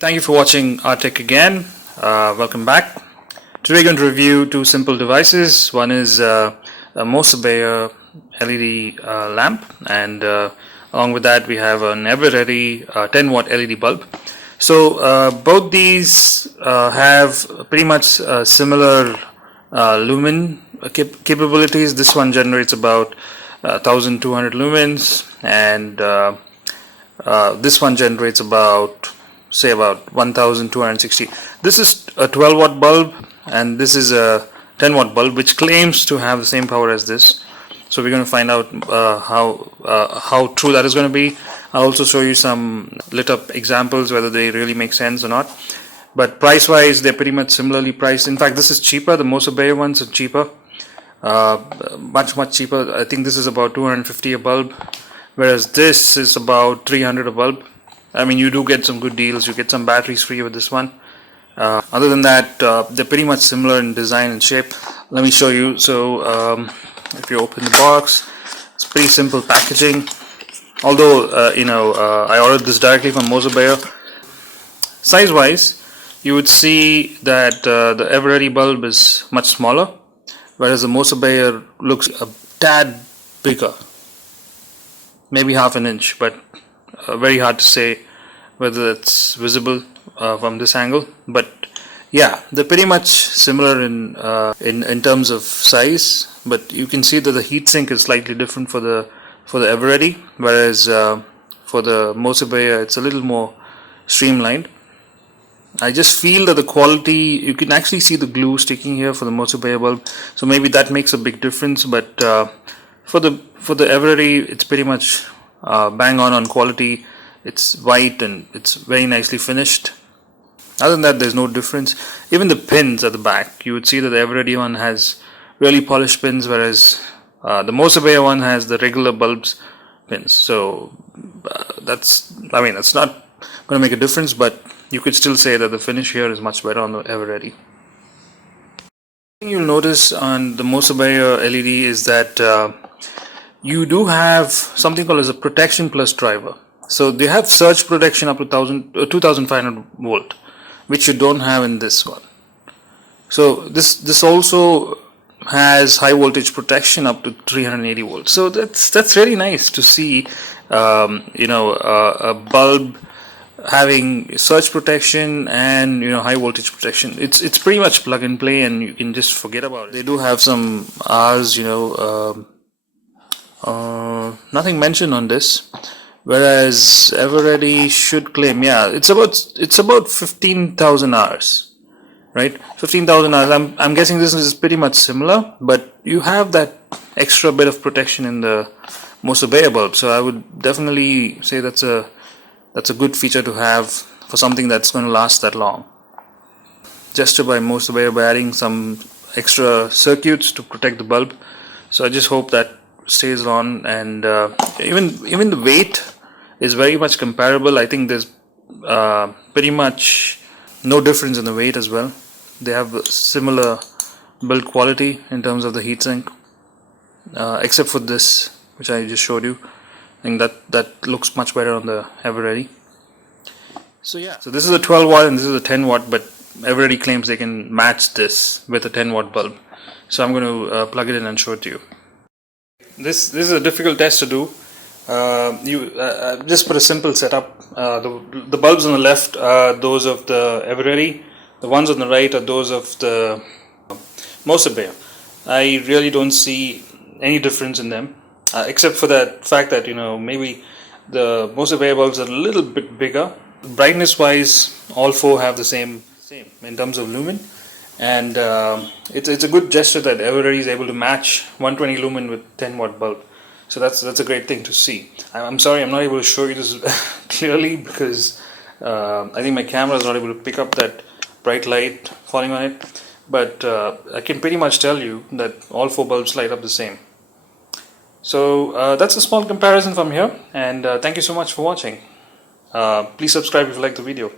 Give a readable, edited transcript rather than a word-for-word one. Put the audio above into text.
Thank you for watching Artec again. Welcome back. Today we're going to review two simple devices. One is a Moser Bayer LED lamp, and along with that we have an Eveready 10 watt LED bulb. So both these have pretty much similar lumen capabilities. This one generates about 1200 lumens, and this one generates about 1260. This is a 12 watt bulb and this is a 10 watt bulb which claims to have the same power as this. So we're going to find out how true that is going to be. I'll also show you some lit up examples whether they really make sense or not. But price wise they're pretty much similarly priced. In fact, this is cheaper. The Moser Bayer ones are cheaper, much cheaper. I think this is about 250 a bulb, whereas this is about 300 a bulb. I mean, you do get some good deals. You get some batteries free with this one. Other than that, they're pretty much similar in design and shape. Let me show you. So if you open the box, it's pretty simple packaging. Although I ordered this directly from Moser Bayer. Size wise, you would see that the Eveready bulb is much smaller, whereas the Moser Bayer looks a tad bigger, maybe half an inch, but very hard to say whether it's visible from this angle. But yeah, they're pretty much similar in terms of size, but you can see that the heatsink is slightly different for the Eveready, whereas for the Moser Bayer it's a little more streamlined. I just feel that the quality, you can actually see the glue sticking here for the Moser Bayer bulb, so maybe that makes a big difference. But for the Eveready, it's pretty much bang on quality. It's white and it's very nicely finished. Other than that, there's no difference. Even the pins at the back, you would see that the Eveready one has really polished pins, whereas the Moser Bayer one has the regular bulbs pins. So that's not going to make a difference, but you could still say that the finish here is much better on the Eveready. The thing you'll notice on the Moser Bayer LED is that you do have something called as a protection plus driver. So they have surge protection up to 2500 volt, which you don't have in this one. So this also has high voltage protection up to 380 volts. So that's really nice to see. A bulb having surge protection and high voltage protection. It's pretty much plug and play, and you can just forget about it. They do have some R's, nothing mentioned on this, whereas Eveready should claim, yeah, it's about 15,000 hours, right? 15,000 hours. I'm guessing this is pretty much similar, but you have that extra bit of protection in the Moser Bayer bulb. So I would definitely say that's a good feature to have for something that's going to last that long. Gesture by Moser Bayer by adding some extra circuits to protect the bulb. So I just hope that stays on, and even the weight is very much comparable. I think there's pretty much no difference in the weight as well. They have similar build quality in terms of the heatsink, except for this, which I just showed you. I think that looks much better on the Eveready. So yeah, so this is a 12 watt and this is a 10 watt, but Eveready claims they can match this with a 10 watt bulb. So I'm going to plug it in and show it to you. This is a difficult test to do. You just put a simple setup. The bulbs on the left are those of the Eveready. The ones on the right are those of the Moser Bayer. I really don't see any difference in them, except for that fact that maybe the Moser Bayer bulbs are a little bit bigger. Brightness wise, all four have the same in terms of lumen. And it's a good gesture that Eveready is able to match 120 lumen with 10 watt bulb. So that's a great thing to see. I'm sorry I'm not able to show you this clearly because I think my camera is not able to pick up that bright light falling on it. But I can pretty much tell you that all four bulbs light up the same. So that's a small comparison from here, and thank you so much for watching. Please subscribe if you like the video.